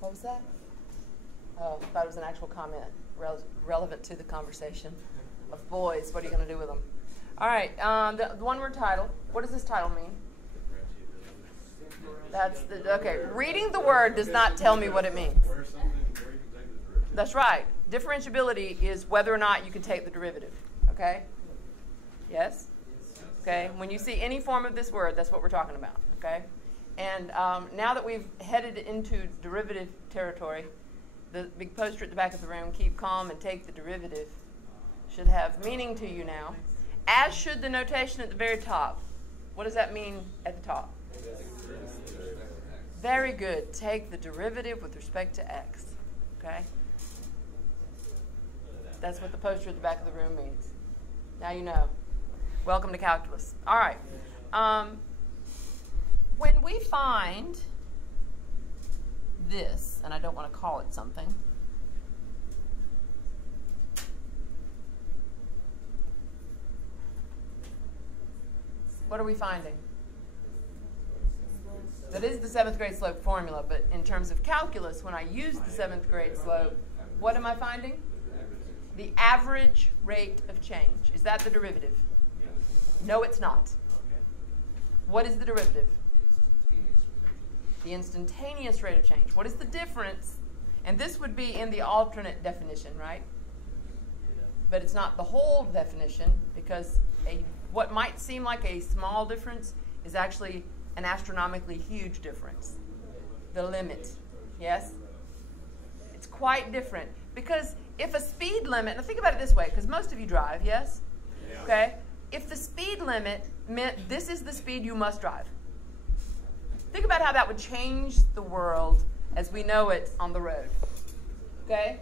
What was that? Oh, I thought it was an actual comment relevant to the conversation of boys. What are you going to do with them? All right, the one-word title. What does this title mean? That's the, okay. Reading the word does not tell me what it means. That's right. Differentiability is whether or not you can take the derivative. Okay? Yes? Okay. When you see any form of this word, that's what we're talking about. Okay? And now that we've headed into derivative territory, the big poster at the back of the room, keep calm and take the derivative, should have meaning to you now, as should the notation at the very top. What does that mean at the top? Very good. Take the derivative with respect to x. Okay? That's what the poster at the back of the room means. Now you know. Welcome to calculus. All right. When we find this, and I don't want to call it something, what are we finding? That is the 7th grade slope formula, but in terms of calculus, when I use the 7th grade slope, what am I finding? The average rate of change. Is that the derivative? No, it's not. What is the derivative? The instantaneous rate of change. What is the difference? And this would be in the alternate definition, right? But it's not the whole definition, because what might seem like a small difference is actually an astronomically huge difference. The limit. Yes? It's quite different. Because if a speed limit, now think about it this way, because most of you drive, yes? Yeah. Okay? If the speed limit meant this is the speed you must drive, think about how that would change the world as we know it on the road. Okay?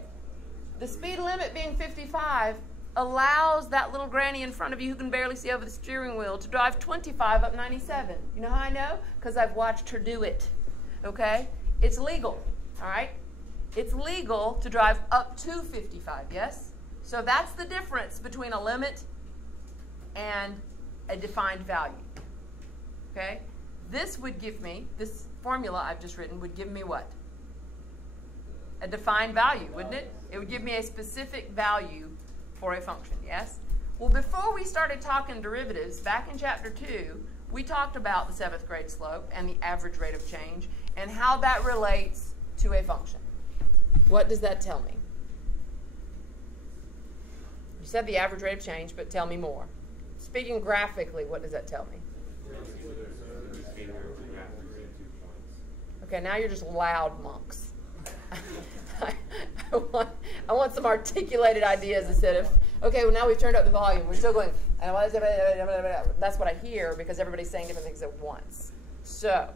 The speed limit being 55 allows that little granny in front of you who can barely see over the steering wheel to drive 25 up 97. You know how I know? Because I've watched her do it. Okay? It's legal. All right? It's legal to drive up to 55, yes? So that's the difference between a limit and a defined value. Okay? This would give me, this formula I've just written would give me what? A defined value, wouldn't it? It would give me a specific value for a function, yes? Well, before we started talking derivatives, back in chapter 2, we talked about the 7th grade slope and the average rate of change and how that relates to a function. What does that tell me? You said the average rate of change, but tell me more. Speaking graphically, what does that tell me? Okay, now you're just loud monks. I want some articulated ideas instead of, okay, well now we've turned up the volume. We're still going, that's what I hear because everybody's saying different things at once. So,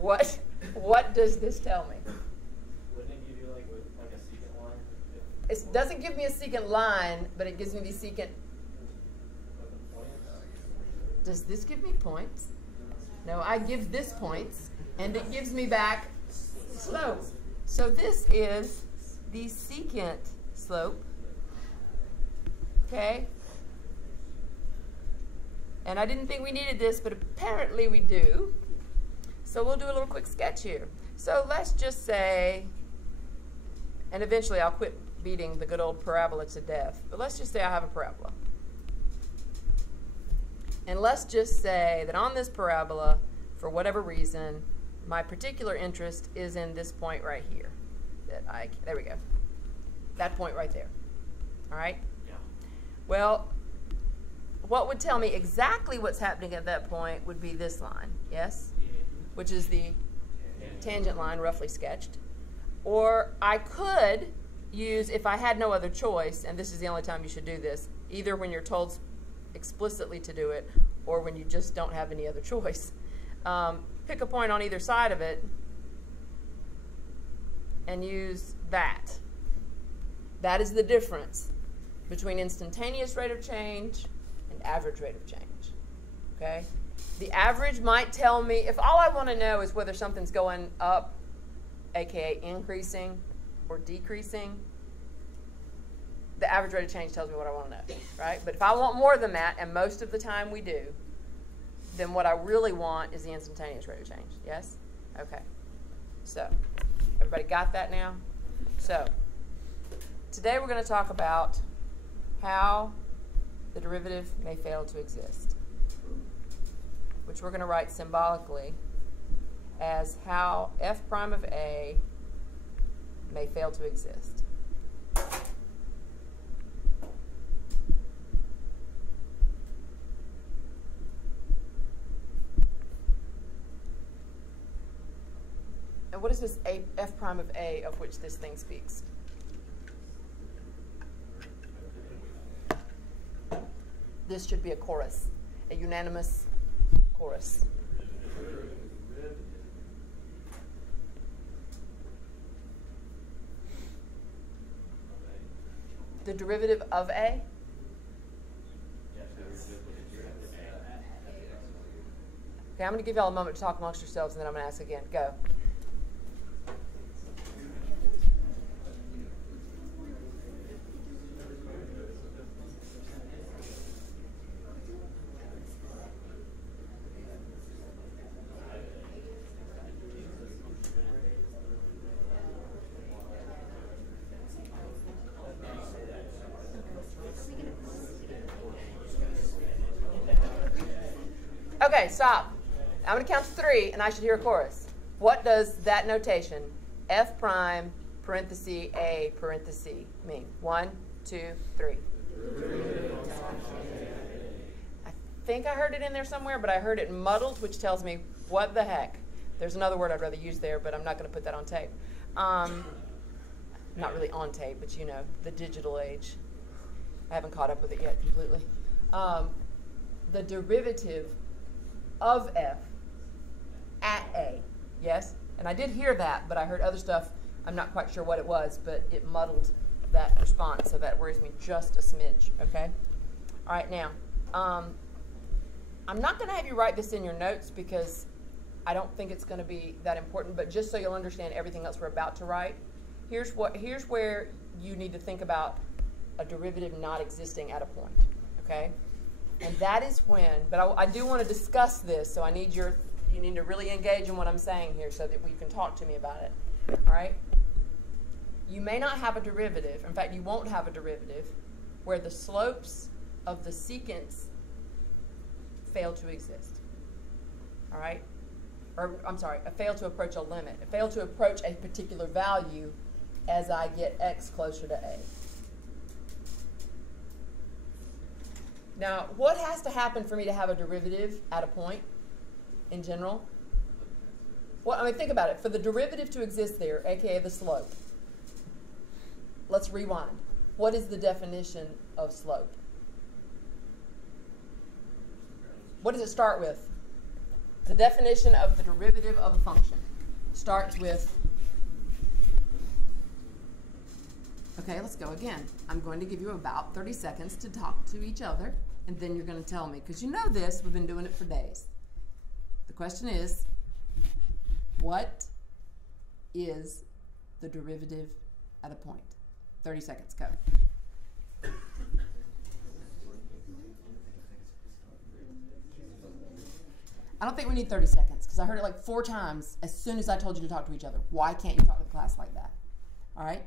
what does this tell me? Wouldn't it give you like a secant line? It doesn't give me a secant line, but it gives me the secant. Does this give me points? No, I give this points, and it gives me back slope. So this is the secant slope, okay? And I didn't think we needed this, but apparently we do. So we'll do a little quick sketch here. So let's just say, and eventually I'll quit beating the good old parabola to death, but let's just say I have a parabola. And let's just say that on this parabola, for whatever reason, my particular interest is in this point right here. There we go. That point right there. All right? Yeah. Well, what would tell me exactly what's happening at that point would be this line, yes? Which is the tangent line roughly sketched. Or I could use, if I had no other choice, and this is the only time you should do this, either when you're told explicitly to do it or when you just don't have any other choice. Pick a point on either side of it and use that. That is the difference between instantaneous rate of change and average rate of change. Okay? The average might tell me, if all I want to know is whether something's going up, aka increasing, or decreasing, the average rate of change tells me what I want to know, right? But if I want more than that, and most of the time we do, then what I really want is the instantaneous rate of change, yes? Okay. So, Everybody got that now? So, today we're going to talk about how the derivative may fail to exist, which we're going to write symbolically as how f prime of a may fail to exist. And what is this f prime of a of which this thing speaks? This should be a chorus, a unanimous chorus. The derivative of a? Okay, I'm going to give y'all a moment to talk amongst yourselves, and then I'm going to ask again. Go. Okay, stop. I'm going to count to 3, and I should hear a chorus. What does that notation, f prime parenthesis a parenthesis, mean? 1, 2, 3. I think I heard it in there somewhere, but I heard it muddled, which tells me, what the heck? There's another word I'd rather use there, but I'm not going to put that on tape. Not really on tape, but you know, the digital age. I haven't caught up with it yet completely. The derivative of f at a, yes? And I did hear that, but I heard other stuff. I'm not quite sure what it was, but it muddled that response, so that worries me just a smidge, okay? All right, now, I'm not going to have you write this in your notes because I don't think it's going to be that important, but just so you'll understand everything else we're about to write, here's where you need to think about a derivative not existing at a point, okay? And that is when, but I do want to discuss this, so you need to really engage in what I'm saying here so that you can talk to me about it, all right? You may not have a derivative, in fact, you won't have a derivative, where the slopes of the secants fail to exist, all right? Or, I'm sorry, fail to approach a limit, fail to approach a particular value as I get x closer to a. Now, what has to happen for me to have a derivative at a point in general? Well, I mean, think about it. For the derivative to exist there, aka the slope, let's rewind. What is the definition of slope? What does it start with? The definition of the derivative of a function starts with, okay, let's go again. I'm going to give you about 30 seconds to talk to each other, and then you're going to tell me, because you know this, we've been doing it for days. The question is, what is the derivative at a point? 30 seconds, go. I don't think we need 30 seconds, because I heard it like 4 times as soon as I told you to talk to each other. Why can't you talk to the class like that? All right?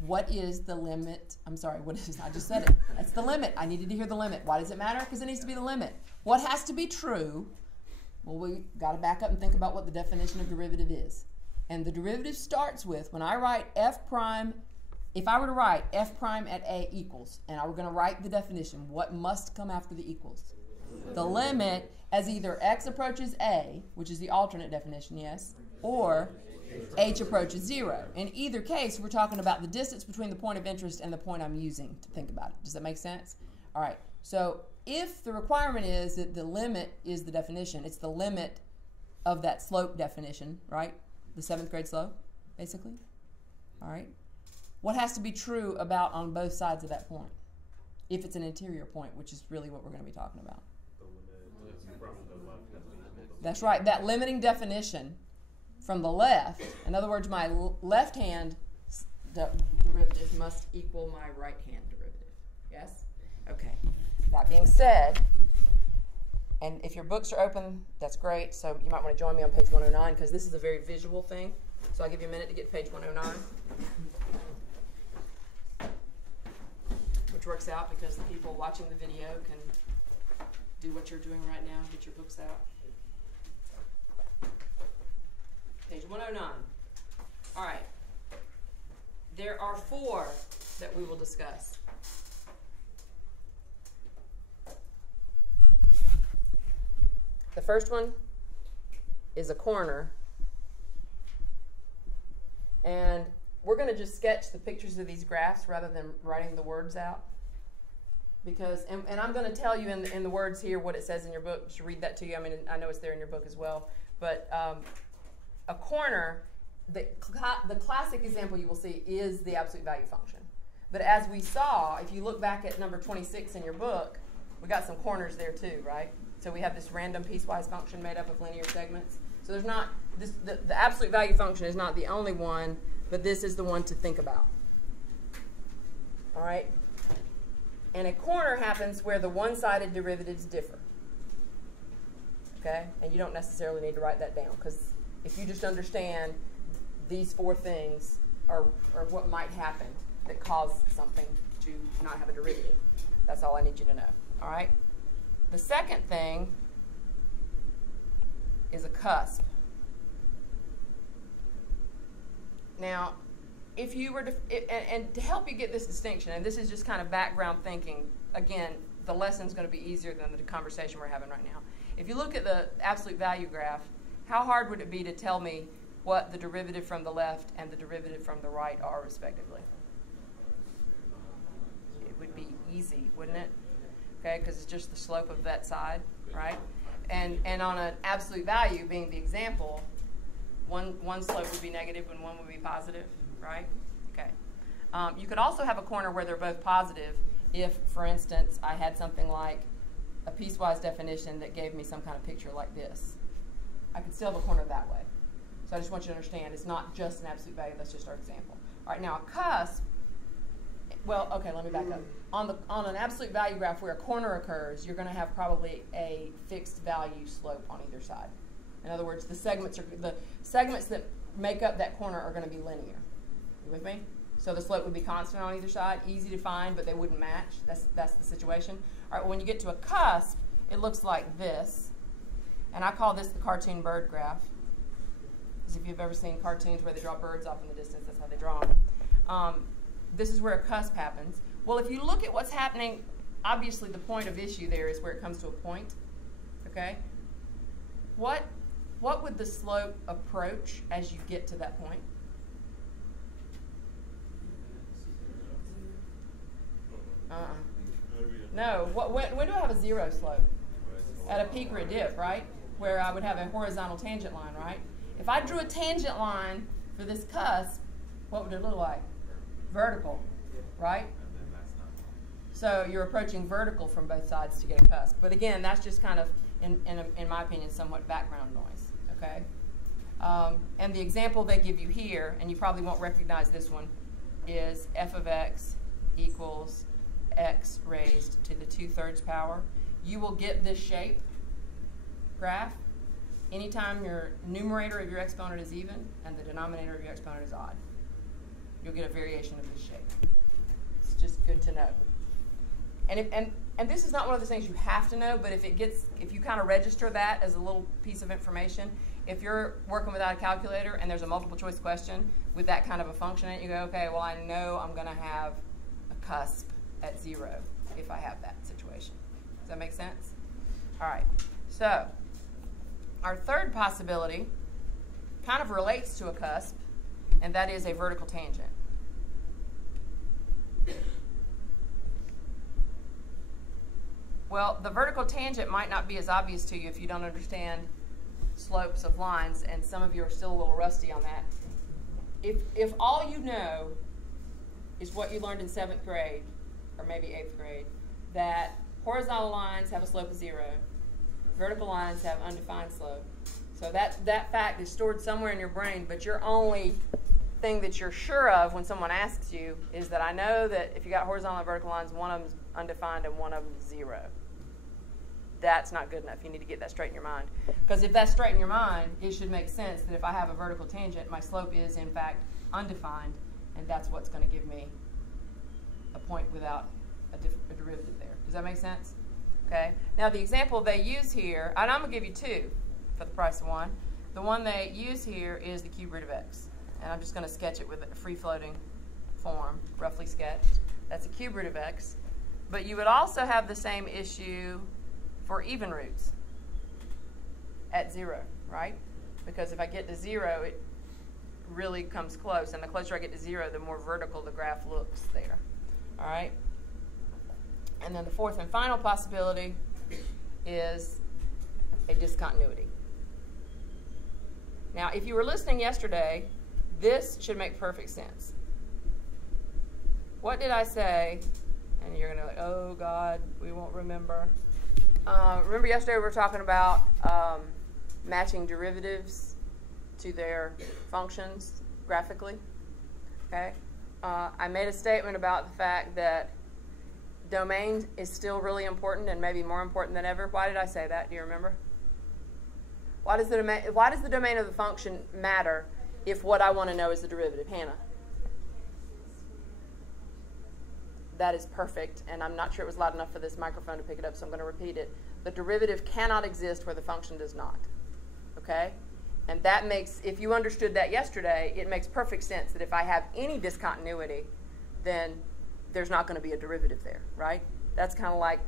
What is the limit? I'm sorry, what is, I just said it. That's the limit. I needed to hear the limit. Why does it matter? Because it needs to be the limit. What has to be true? Well, we got to back up and think about what the definition of derivative is. And the derivative starts with, when I write f prime, if I were to write f prime at a equals, and I were going to write the definition, what must come after the equals? The limit as either x approaches a, which is the alternate definition, yes, or h approaches 0. In either case, we're talking about the distance between the point of interest and the point I'm using to think about it. Does that make sense? All right. So if the requirement is that the limit is the definition, it's the limit of that slope definition, right? The 7th grade slope, basically. All right. What has to be true about on both sides of that point? If it's an interior point, which is really what we're going to be talking about. That's right. That limiting definition from the left, in other words, my left hand derivative must equal my right hand derivative. Yes? Okay. That being said, And if your books are open, that's great. So you might want to join me on page 109 because this is a very visual thing. So I'll give you a minute to get to page 109. Which works out because the people watching the video can do what you're doing right now, get your books out. Page 109. All right. There are 4 that we will discuss. The first one is a corner. And we're going to just sketch the pictures of these graphs rather than writing the words out. Because, and I'm going to tell you in the words here what it says in your book. Just read that to you. I mean, I know it's there in your book as well. But a corner, the classic example you will see is the absolute value function. But as we saw, if you look back at number 26 in your book, we got some corners there too, right? So we have this random piecewise function made up of linear segments. So there's not, the absolute value function is not the only one, but this is the one to think about. All right? And a corner happens where the one-sided derivatives differ. Okay? And you don't necessarily need to write that down, because if you just understand these 4 things are what might happen that cause something to not have a derivative. That's all I need you to know. All right? The second thing is a cusp. Now, if you were to, and to help you get this distinction, and this is just kind of background thinking, again, the lesson's going to be easier than the conversation we're having right now. If you look at the absolute value graph, how hard would it be to tell me what the derivative from the left and the derivative from the right are, respectively? It would be easy, wouldn't it? Okay, because it's just the slope of that side, right? And on an absolute value, being the example, one slope would be negative and one would be positive, right? Okay. You could also have a corner where they're both positive if, for instance, I had something like a piecewise definition that gave me some kind of picture like this. I could still have a corner that way. So I just want you to understand it's not just an absolute value. That's just our example. All right, now a cusp, well, okay, let me back up. On an absolute value graph where a corner occurs, you're going to have probably a fixed value slope on either side. In other words, the segments that make up that corner are going to be linear. You with me? So the slope would be constant on either side, easy to find, but they wouldn't match. That's the situation. All right, when you get to a cusp, it looks like this. And I call this the cartoon bird graph. Because if you've ever seen cartoons where they draw birds off in the distance, that's how they draw them. This is where a cusp happens. Well, if you look at what's happening, obviously the point of issue there is where it comes to a point. Okay? What would the slope approach as you get to that point? No. When do I have a zero slope? At a peak or a dip, right? Where I would have a horizontal tangent line, right? If I drew a tangent line for this cusp, what would it look like? Vertical, right? So you're approaching vertical from both sides to get a cusp. But again, that's just kind of, in my opinion, somewhat background noise, okay? And the example they give you here, and you probably won't recognize this one, is f of x equals x raised to the 2/3 power. You will get this shape graph anytime your numerator of your exponent is even and the denominator of your exponent is odd. You'll get a variation of this shape. It's just good to know. And this is not one of those things you have to know, but if you kind of register that as a little piece of information, if you're working without a calculator and there's a multiple choice question with that kind of a function in it, you go, okay, well, I know I'm going to have a cusp at 0 if I have that situation. Does that make sense? All right. So our third possibility kind of relates to a cusp, and that is a vertical tangent. Well, the vertical tangent might not be as obvious to you if you don't understand slopes of lines, and some of you are still a little rusty on that. If all you know is what you learned in 7th grade, or maybe 8th grade, that horizontal lines have a slope of 0, vertical lines have undefined slope. So that fact is stored somewhere in your brain, but your only thing that you're sure of when someone asks you is that I know that if you got horizontal and vertical lines, one of them is undefined and one of them is 0. that's not good enough. You need to get that straight in your mind. Because if that's straight in your mind, it should make sense that if I have a vertical tangent, my slope is, in fact, undefined, and that's what's going to give me a point without a derivative there. Does that make sense? Okay. Now, the example they use here, and I'm going to give you two for the price of one. The one they use here is the cube root of x. And I'm just going to sketch it with a free-floating form, roughly sketched. That's a cube root of x. But you would also have the same issue for even roots at 0, right? Because if I get to 0, it really comes close. And the closer I get to 0, the more vertical the graph looks there. All right? And then the fourth and final possibility is a discontinuity. Now, if you were listening yesterday, this should make perfect sense. What did I say? And you're going to be like, oh, God, we won't remember. Remember yesterday we were talking about matching derivatives to their functions graphically? Okay. I made a statement about the fact that domain is still really important and maybe more important than ever. Why did I say that? Do you remember? Why does the domain of the function matter if what I want to know is the derivative? Hannah? That is perfect, and I'm not sure it was loud enough for this microphone to pick it up, so I'm going to repeat it. The derivative cannot exist where the function does not. Okay? And that makes, if you understood that yesterday, it makes perfect sense that if I have any discontinuity, then there's not going to be a derivative there, right? That's kind of like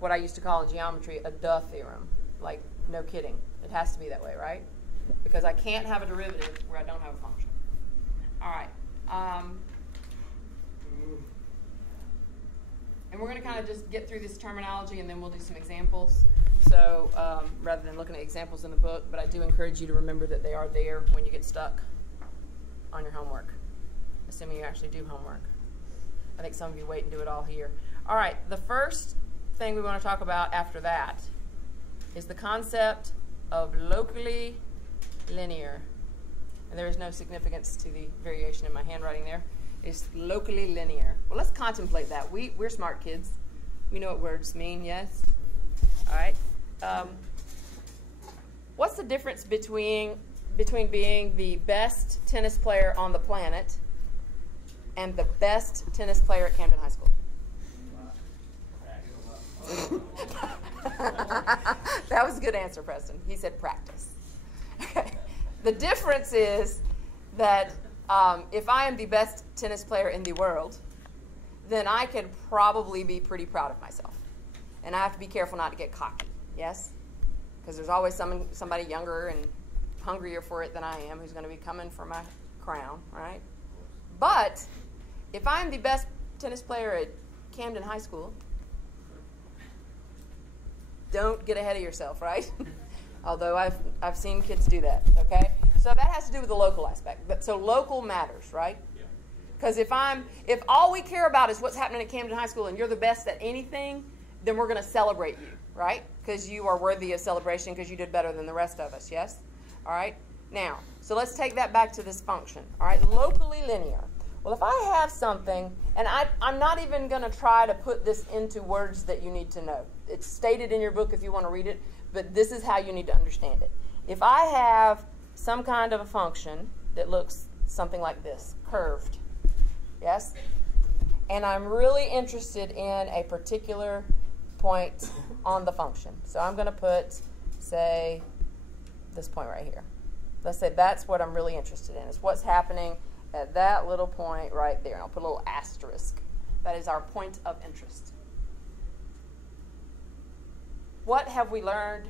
what I used to call in geometry a duh theorem. Like, no kidding. It has to be that way, right? Because I can't have a derivative where I don't have a function. All right. And we're going to kind of just get through this terminology, and then we'll do some examples. So rather than looking at examples in the book, but I do encourage you to remember that they are there when you get stuck on your homework, assuming you actually do homework. I think some of you wait and do it all here. All right, the first thing we want to talk about after that is the concept of locally linear. And there is no significance to the variation in my handwriting there. It's locally linear. Well, let's contemplate that. We're smart kids. We know what words mean, yes? All right. What's the difference between being the best tennis player on the planet and the best tennis player at Camden High School? That was a good answer, Preston. He said practice. Okay. The difference is that if I am the best tennis player in the world, then I can probably be pretty proud of myself. And I have to be careful not to get cocky, yes? Because there's always somebody younger and hungrier for it than I am who's going to be coming for my crown, right? But if I'm the best tennis player at Camden High School, don't get ahead of yourself, right? Although I've seen kids do that, okay? So that has to do with the local aspect. But so local matters, right? Because if all we care about is what's happening at Camden High School and you're the best at anything, then we're going to celebrate you, right? Because you are worthy of celebration because you did better than the rest of us, yes? All right? Now, so let's take that back to this function, all right? Locally linear. Well, if I have something, and I'm not even going to try to put this into words that you need to know. It's stated in your book if you want to read it, but this is how you need to understand it. If I have some kind of a function that looks something like this, curved, yes? And I'm really interested in a particular point on the function. So I'm going to put, say, this point right here. Let's say that's what I'm really interested in, is what's happening at that little point right there. And I'll put a little asterisk. That is our point of interest. What have we learned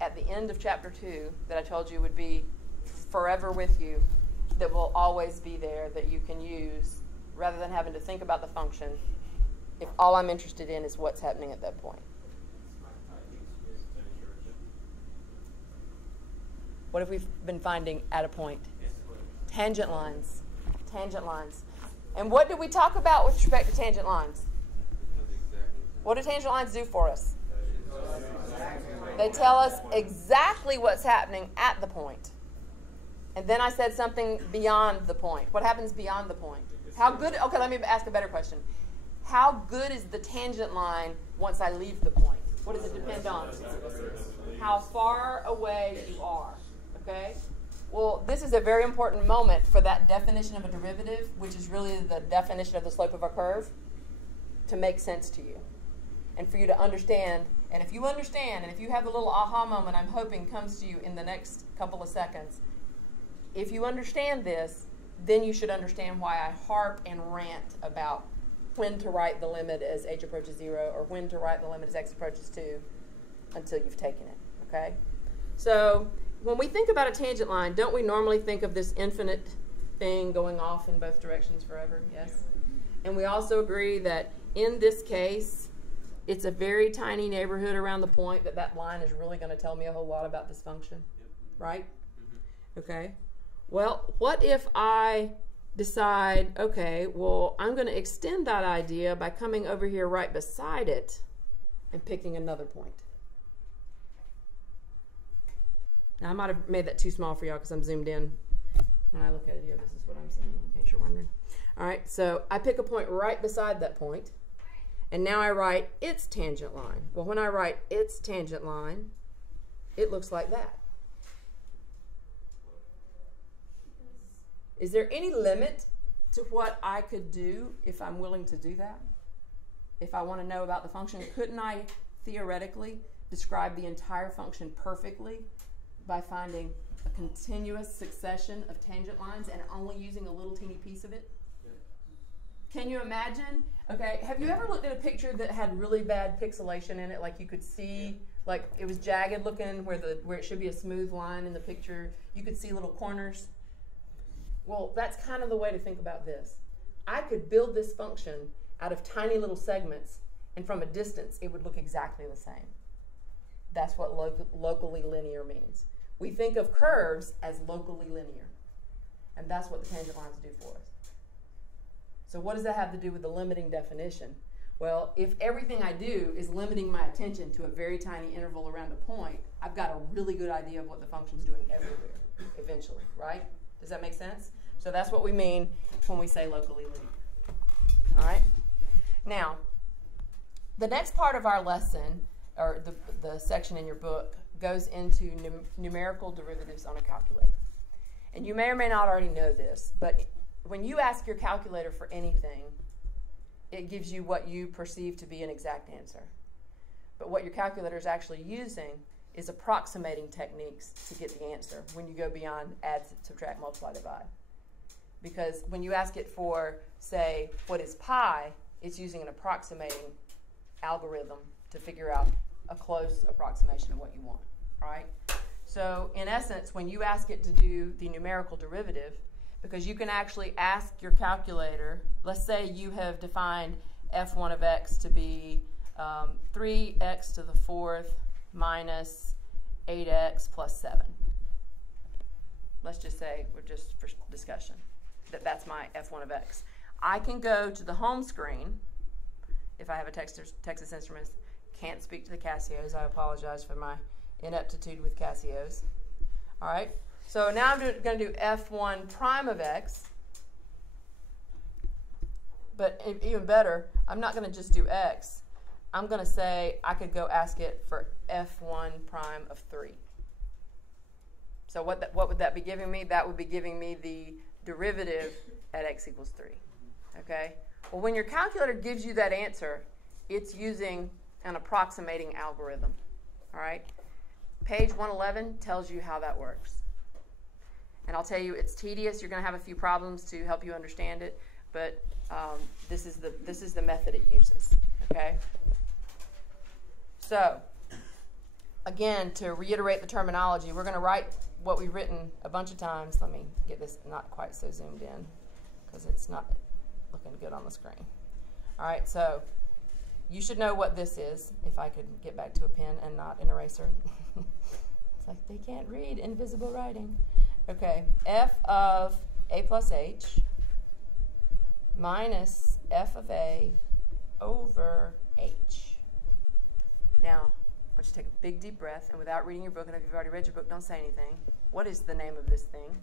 at the end of chapter 2 that I told you would be forever with you, that will always be there, that you can use rather than having to think about the function if all I'm interested in is what's happening at that point? What have we been finding at a point? Tangent lines. Tangent lines. And what did we talk about with respect to tangent lines? What do tangent lines do for us? They tell us exactly what's happening at the point. And then I said something beyond the point. What happens beyond the point? How good? Okay, let me ask a better question. How good is the tangent line once I leave the point? What does it depend on? How far away you are, okay? Well, this is a very important moment for that definition of a derivative, which is really the definition of the slope of a curve, to make sense to you. And for you to understand, and if you understand, and if you have the little aha moment I'm hoping comes to you in the next couple of seconds, if you understand this, then you should understand why I harp and rant about when to write the limit as h approaches 0 or when to write the limit as x approaches 2 until you've taken it, okay? So when we think about a tangent line, don't we normally think of this infinite thing going off in both directions forever? Yes? And we also agree that in this case, it's a very tiny neighborhood around the point that line is really going to tell me a whole lot about this function, right? Okay. Well, what if I decide, okay, well, I'm going to extend that idea by coming over here right beside it and picking another point? Now, I might have made that too small for y'all because I'm zoomed in. When I look at it here, this is what I'm seeing, in case you're wondering. All right, so I pick a point right beside that point. And now I write its tangent line. Well, when I write its tangent line, it looks like that. Is there any limit to what I could do if I'm willing to do that? If I want to know about the function, couldn't I theoretically describe the entire function perfectly by finding a continuous succession of tangent lines and only using a little teeny piece of it? Can you imagine? Okay, have you ever looked at a picture that had really bad pixelation in it? Like you could see, like it was jagged looking where it should be a smooth line in the picture. You could see little corners. Well, that's kind of the way to think about this. I could build this function out of tiny little segments, and from a distance, it would look exactly the same. That's what locally linear means. We think of curves as locally linear, and that's what the tangent lines do for us. So what does that have to do with the limiting definition? Well, if everything I do is limiting my attention to a very tiny interval around a point, I've got a really good idea of what the function's doing everywhere, eventually, right? Does that make sense? So that's what we mean when we say locally linear. All right? Now, the next part of our lesson, or the section in your book, goes into numerical derivatives on a calculator. And you may or may not already know this, but when you ask your calculator for anything, it gives you what you perceive to be an exact answer. But what your calculator is actually using is approximating techniques to get the answer when you go beyond add, subtract, multiply, divide. Because when you ask it for, say, what is pi, it's using an approximating algorithm to figure out a close approximation of what you want, right? So in essence, when you ask it to do the numerical derivative, because you can actually ask your calculator, let's say you have defined f1 of x to be 3x to the 4th minus 8x plus 7. Let's just say, we're just for discussion, that's my f1 of x. I can go to the home screen, if I have a Texas Instruments. Can't speak to the Casios. I apologize for my ineptitude with Casios. All right. So now I'm going to do f1 prime of x. But even better, I'm not going to just do x. I'm going to say I could go ask it for f1 prime of 3. So what would that be giving me? That would be giving me the derivative at x equals 3. Okay? Well, when your calculator gives you that answer, it's using an approximating algorithm. All right? Page 111 tells you how that works. And I'll tell you, it's tedious. You're going to have a few problems to help you understand it, but this is the method it uses. Okay? So, again, to reiterate the terminology, we're going to write what we've written a bunch of times. Let me get this not quite so zoomed in because it's not looking good on the screen. All right, so you should know what this is, if I could get back to a pen and not an eraser. It's like they can't read invisible writing. Okay, f of a plus h minus f of a over h. Now, I want you to take a big deep breath, and without reading your book, and if you've already read your book, don't say anything. What is the name of this thing?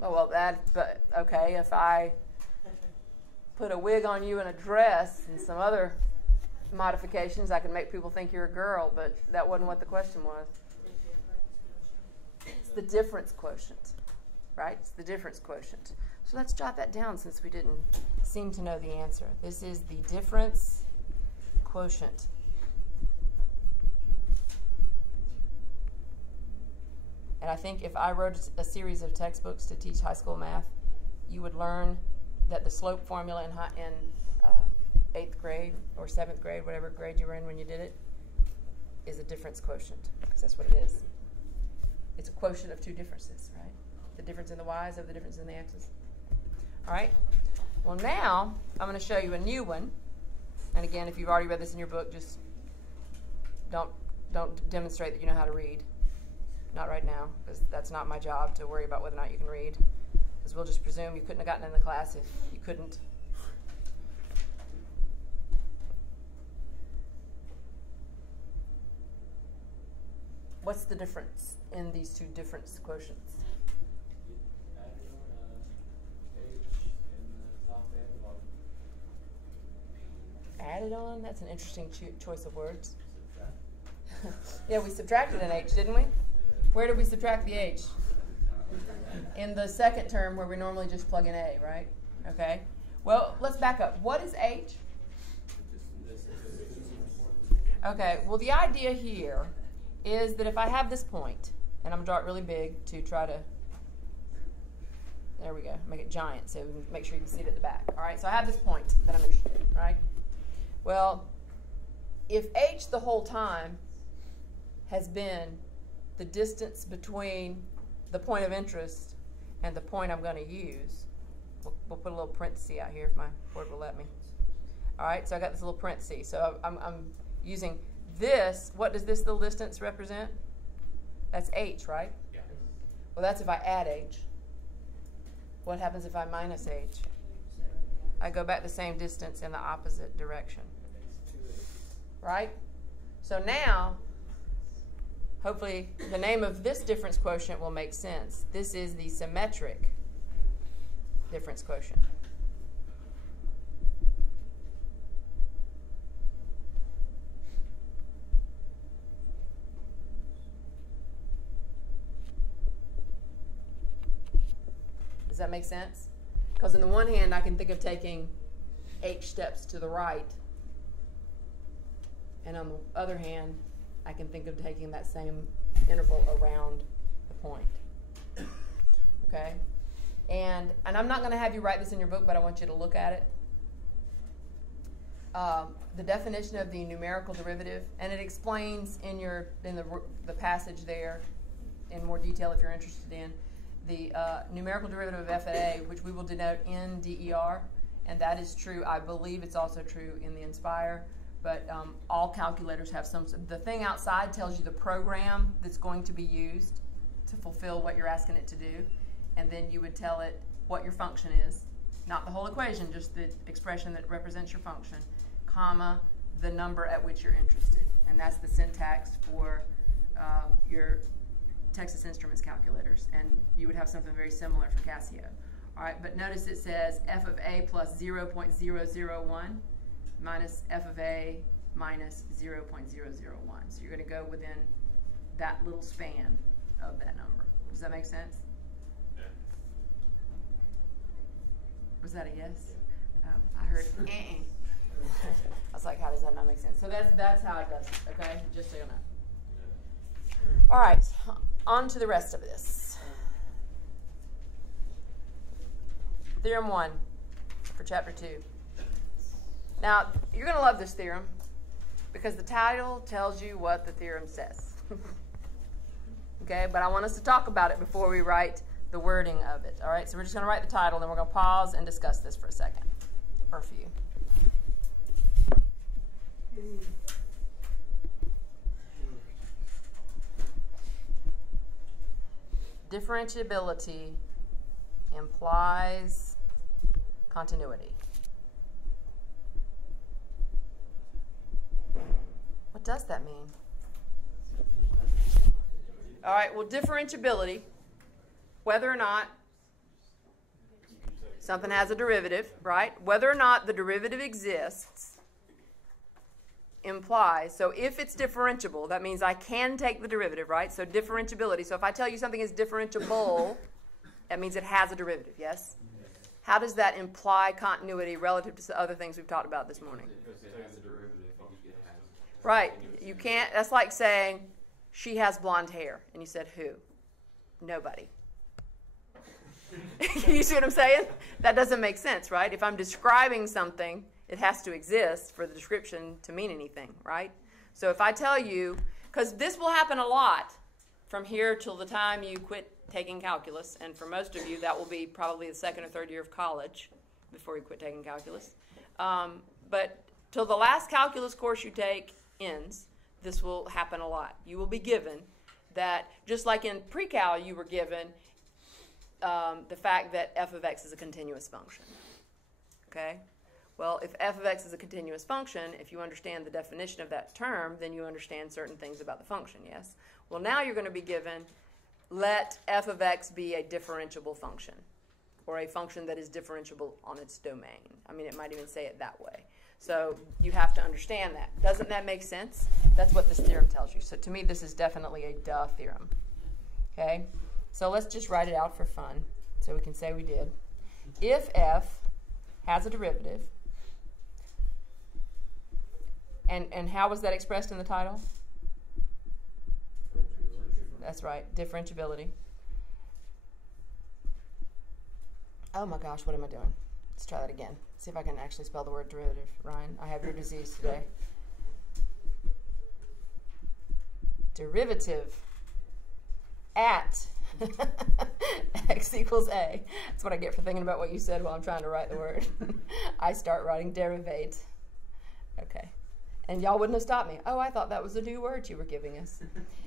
Oh, well, but okay, if I put a wig on you and a dress and some other modifications, I can make people think you're a girl, but that wasn't what the question was. It's the difference quotient, right? It's the difference quotient. So let's jot that down since we didn't seem to know the answer. This is the difference quotient. And I think if I wrote a series of textbooks to teach high school math, you would learn that the slope formula in 8th grade or 7th grade, whatever grade you were in when you did it, is a difference quotient, because that's what it is. It's a quotient of two differences, right? The difference in the y's over the difference in the x's. All right? Well, now I'm going to show you a new one. And again, if you've already read this in your book, just don't demonstrate that you know how to read. Not right now, because that's not my job to worry about whether or not you can read. Because we'll just presume you couldn't have gotten in the class if you couldn't. What's the difference in these two difference quotients? Added on? That's an interesting choice of words. Yeah, we subtracted an h, didn't we? Where did we subtract the h? In the second term where we normally just plug in a, right? Okay. Well, let's back up. What is h? Okay, well, the idea here is that if I have this point, and I'm going to draw it really big to try to, there we go, make it giant so we can make sure you can see it at the back. All right, so I have this point that I'm interested in, right? Well, if h the whole time has been the distance between the point of interest and the point I'm going to use, we'll put a little parenthesis out here if my board will let me. All right, so I got this little parenthesis. So I'm using this. What does this little distance represent? That's h, right? Yeah. Well, that's if I add h. What happens if I minus h? I go back the same distance in the opposite direction. Right? So now, hopefully, the name of this difference quotient will make sense. This is the symmetric difference quotient. Does that make sense? Because on the one hand, I can think of taking h steps to the right. And on the other hand, I can think of taking that same interval around the point. Okay? And I'm not going to have you write this in your book, but I want you to look at it. The definition of the numerical derivative, and it explains in the passage there in more detail if you're interested in, the numerical derivative of f at a, which we will denote in DER, and that is true. I believe it's also true in the Inspire, but all calculators have some. The thing outside tells you the program that's going to be used to fulfill what you're asking it to do, and then you would tell it what your function is, not the whole equation, just the expression that represents your function, comma, the number at which you're interested, and that's the syntax for your Texas Instruments calculators, and you would have something very similar for Casio. All right, but notice it says f of a plus 0.001 minus f of a minus 0.001. So you're going to go within that little span of that number. Does that make sense? Yeah. Was that a yes? I heard I was like, how does that not make sense? So that's how it does it, okay? Just so you know. All right, on to the rest of this. Theorem 1 for chapter 2. Now, you're going to love this theorem because the title tells you what the theorem says. Okay, but I want us to talk about it before we write the wording of it. All right, so we're just going to write the title, then we're going to pause and discuss this for a second, or a few. Differentiability implies continuity. What does that mean? All right, well, differentiability, whether or not Something has a derivative, right? Whether or not the derivative exists implies, so if it's differentiable, that means I can take the derivative, right? So differentiability. So if I tell you something is differentiable, that means it has a derivative, yes? How does that imply continuity relative to other things we've talked about this morning? Because it has a derivative. It has. Right. You can't, that's like saying, she has blonde hair. And you said, who? Nobody. You see what I'm saying? That doesn't make sense, right? If I'm describing something, it has to exist for the description to mean anything, right? So if I tell you, because this will happen a lot from here till the time you quit taking calculus, and for most of you, that will be probably the second or third year of college before you quit taking calculus. But till the last calculus course you take ends, this will happen a lot. You will be given that, just like in pre-cal you were given the fact that f of x is a continuous function. Okay? Well, if f of x is a continuous function, if you understand the definition of that term, then you understand certain things about the function, yes? Well, now you're going to be given, let f of x be a differentiable function, or a function that is differentiable on its domain. I mean, it might even say it that way. So you have to understand that. Doesn't that make sense? That's what this theorem tells you. So to me, this is definitely a duh theorem. Okay? So let's just write it out for fun, so we can say we did. If f has a derivative, and how was that expressed in the title? That's right, differentiability. Oh my gosh, what am I doing? Let's try that again. See if I can actually spell the word derivative. Ryan, I have your disease today. Derivative at x equals a. That's what I get for thinking about what you said while I'm trying to write the word. I start writing derivate. Okay. And y'all wouldn't have stopped me. Oh, I thought that was a new word you were giving us.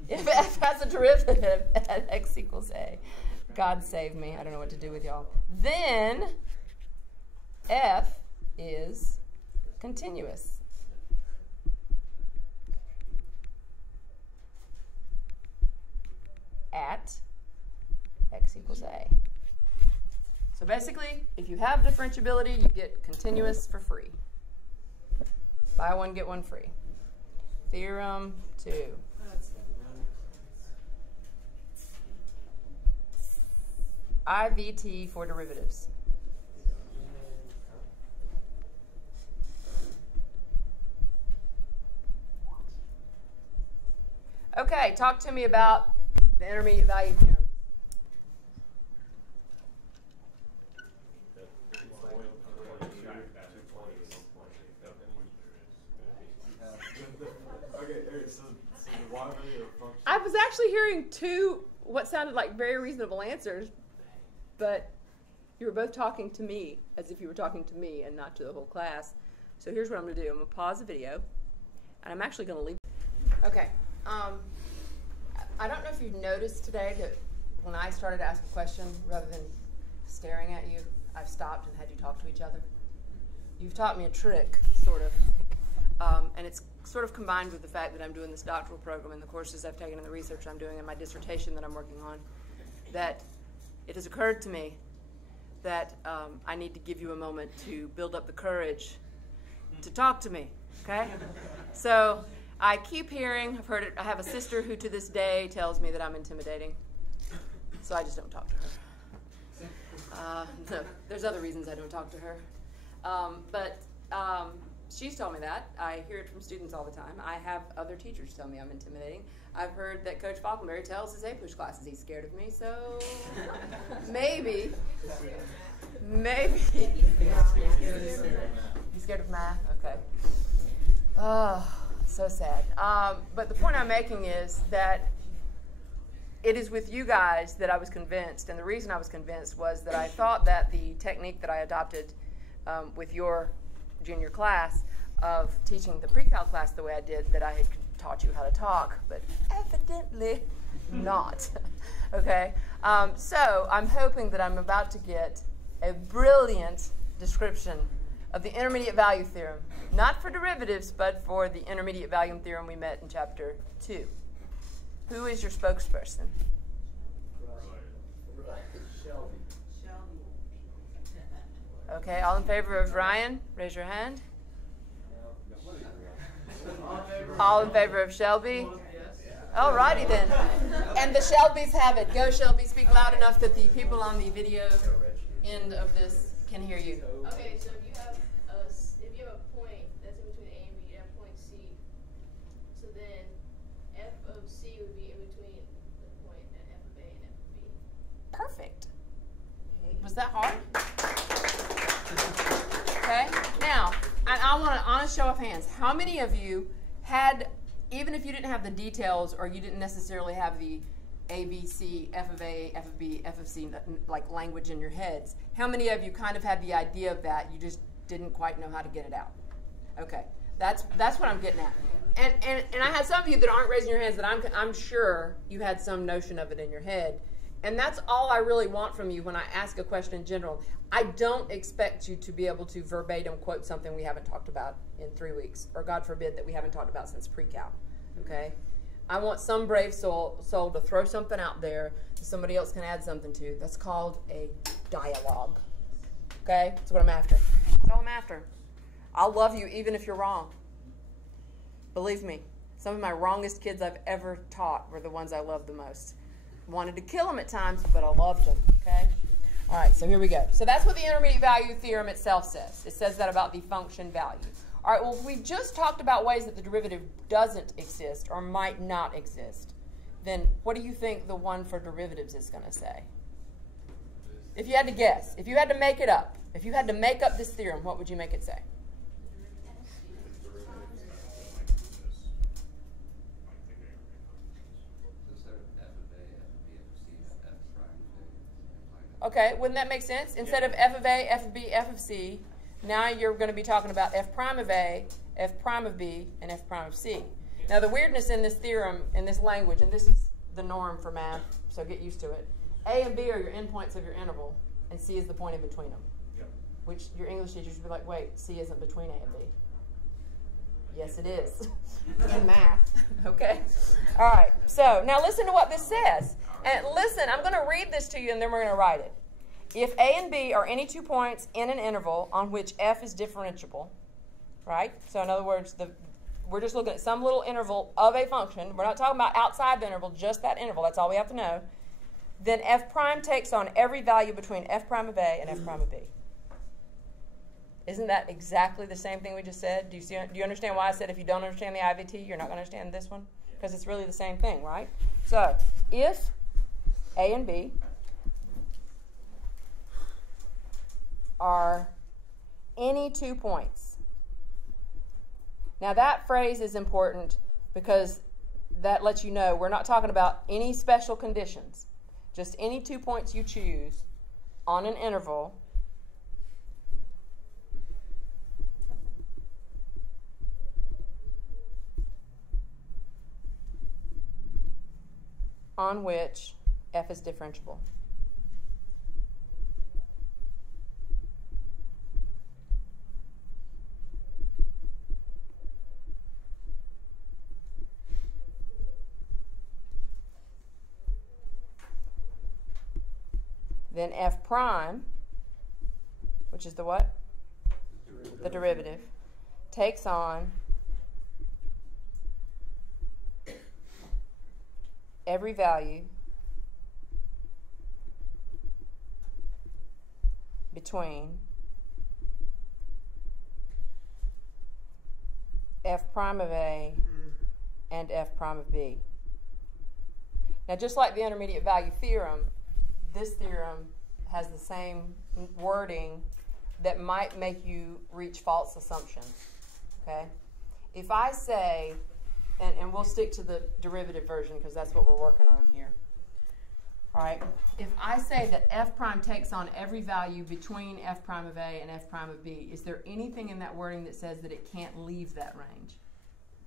If f has a derivative at x equals a, God save me, I don't know what to do with y'all, then f is continuous. At x equals a. So basically, if you have differentiability, you get continuous for free. Buy one, get one free. Theorem 2. IVT for derivatives. Okay, talk to me about the intermediate value theorem. I was actually hearing two what sounded like very reasonable answers, but you were both talking to me as if you were talking to me and not to the whole class. So here's what I'm going to do. I'm going to pause the video, and I'm actually going to leave. Okay. I don't know if you've noticed today that when I started to ask a question, rather than staring at you, I've stopped and had you talk to each other. You've taught me a trick, sort of, and it's sort of combined with the fact that I'm doing this doctoral program and the courses I've taken and the research I'm doing and my dissertation that I'm working on, that it has occurred to me that I need to give you a moment to build up the courage to talk to me, okay? So I keep hearing, I've heard it, I have a sister who to this day tells me that I'm intimidating, so I just don't talk to her. No, there's other reasons I don't talk to her. But she's told me that. I hear it from students all the time. I have other teachers tell me I'm intimidating. I've heard that Coach Falkenberry tells his APUSH classes he's scared of me, so maybe. He's scared of math? Okay. Oh, so sad. But the point I'm making is that it is with you guys that I was convinced, and the reason I was convinced was that I thought that the technique that I adopted with your junior class of teaching the pre-cal class the way I did, that I had taught you how to talk, but evidently not. Okay? So I'm hoping that I'm about to get a brilliant description of the intermediate value theorem, not for derivatives, but for the intermediate value theorem we met in chapter 2. Who is your spokesperson? Shelby. Okay, all in favor of Ryan, raise your hand. All in favor of Shelby? All righty then. And the Shelbys have it. Go, Shelby. Speak loud enough that the people on the video end of this can hear you. Okay, so if you have a point that's in between A and B, you have point C. So then f of C would be in between the point at f of A and f of B. Perfect. Was that hard? Okay. Now, I want an honest show of hands. How many of you had, even if you didn't have the details or you didn't necessarily have the A, B, C, F of A, F of B, F of C, like language in your heads, how many of you kind of had the idea of that, you just didn't quite know how to get it out? Okay. That's what I'm getting at. And I had some of you that aren't raising your hands that I'm sure you had some notion of it in your head. And that's all I really want from you when I ask a question in general. I don't expect you to be able to verbatim quote something we haven't talked about in 3 weeks, or God forbid that we haven't talked about since pre-cal, okay? I want some brave soul to throw something out there that somebody else can add something to. That's called a dialogue, okay? That's what I'm after. That's all I'm after. I'll love you even if you're wrong. Believe me, some of my wrongest kids I've ever taught were the ones I loved the most. Wanted to kill them at times, but I loved them, okay? All right, so here we go. So that's what the intermediate value theorem itself says. It says that about the function value. All right, well, we just talked about ways that the derivative doesn't exist or might not exist. Then what do you think the one for derivatives is going to say? If you had to guess, if you had to make it up, if you had to make up this theorem, what would you make it say? Okay, wouldn't that make sense? Instead of f of A, f of B, f of C, now you're going to be talking about f prime of A, f prime of B, and f prime of C. Now the weirdness in this theorem, in this language, and this is the norm for math, so get used to it. A and B are your endpoints of your interval, and C is the point in between them. Yep. Which your English teachers would be like, wait, C isn't between A and B. Yes, it is. In math. Okay? All right. So now listen to what this says. And listen, I'm going to read this to you, and then we're going to write it. If A and B are any 2 points in an interval on which f is differentiable, right? So in other words, we're just looking at some little interval of a function. We're not talking about outside the interval, just that interval. That's all we have to know. Then f prime takes on every value between f prime of A and f prime of B. Isn't that exactly the same thing we just said? Do you understand why I said if you don't understand the IVT, you're not going to understand this one? Because it's really the same thing, right? So if A and B are any 2 points. Now that phrase is important because that lets you know we're not talking about any special conditions. Just any 2 points you choose on an interval on which f is differentiable. Then f prime, which is the what? The derivative, takes on every value between f prime of A and f prime of B. Now, just like the intermediate value theorem, this theorem has the same wording that might make you reach false assumptions, okay? If I say, and we'll stick to the derivative version because that's what we're working on here. All right, if I say that f prime takes on every value between f prime of A and f prime of B, is there anything in that wording that says that it can't leave that range?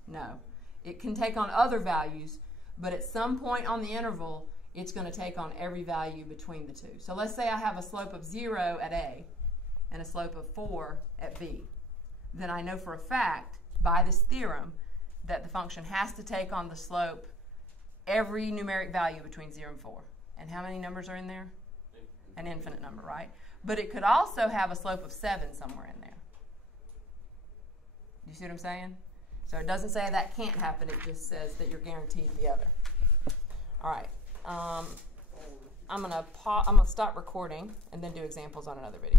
No. It can take on other values, but at some point on the interval, it's going to take on every value between the two. So let's say I have a slope of 0 at A and a slope of 4 at B. Then I know for a fact, by this theorem, that the function has to take on the slope every numeric value between 0 and 4. And how many numbers are in there? An infinite number, right? But it could also have a slope of 7 somewhere in there. You see what I'm saying? So it doesn't say that can't happen. It just says that you're guaranteed the other. All right. I'm gonna stop recording and then do examples on another video.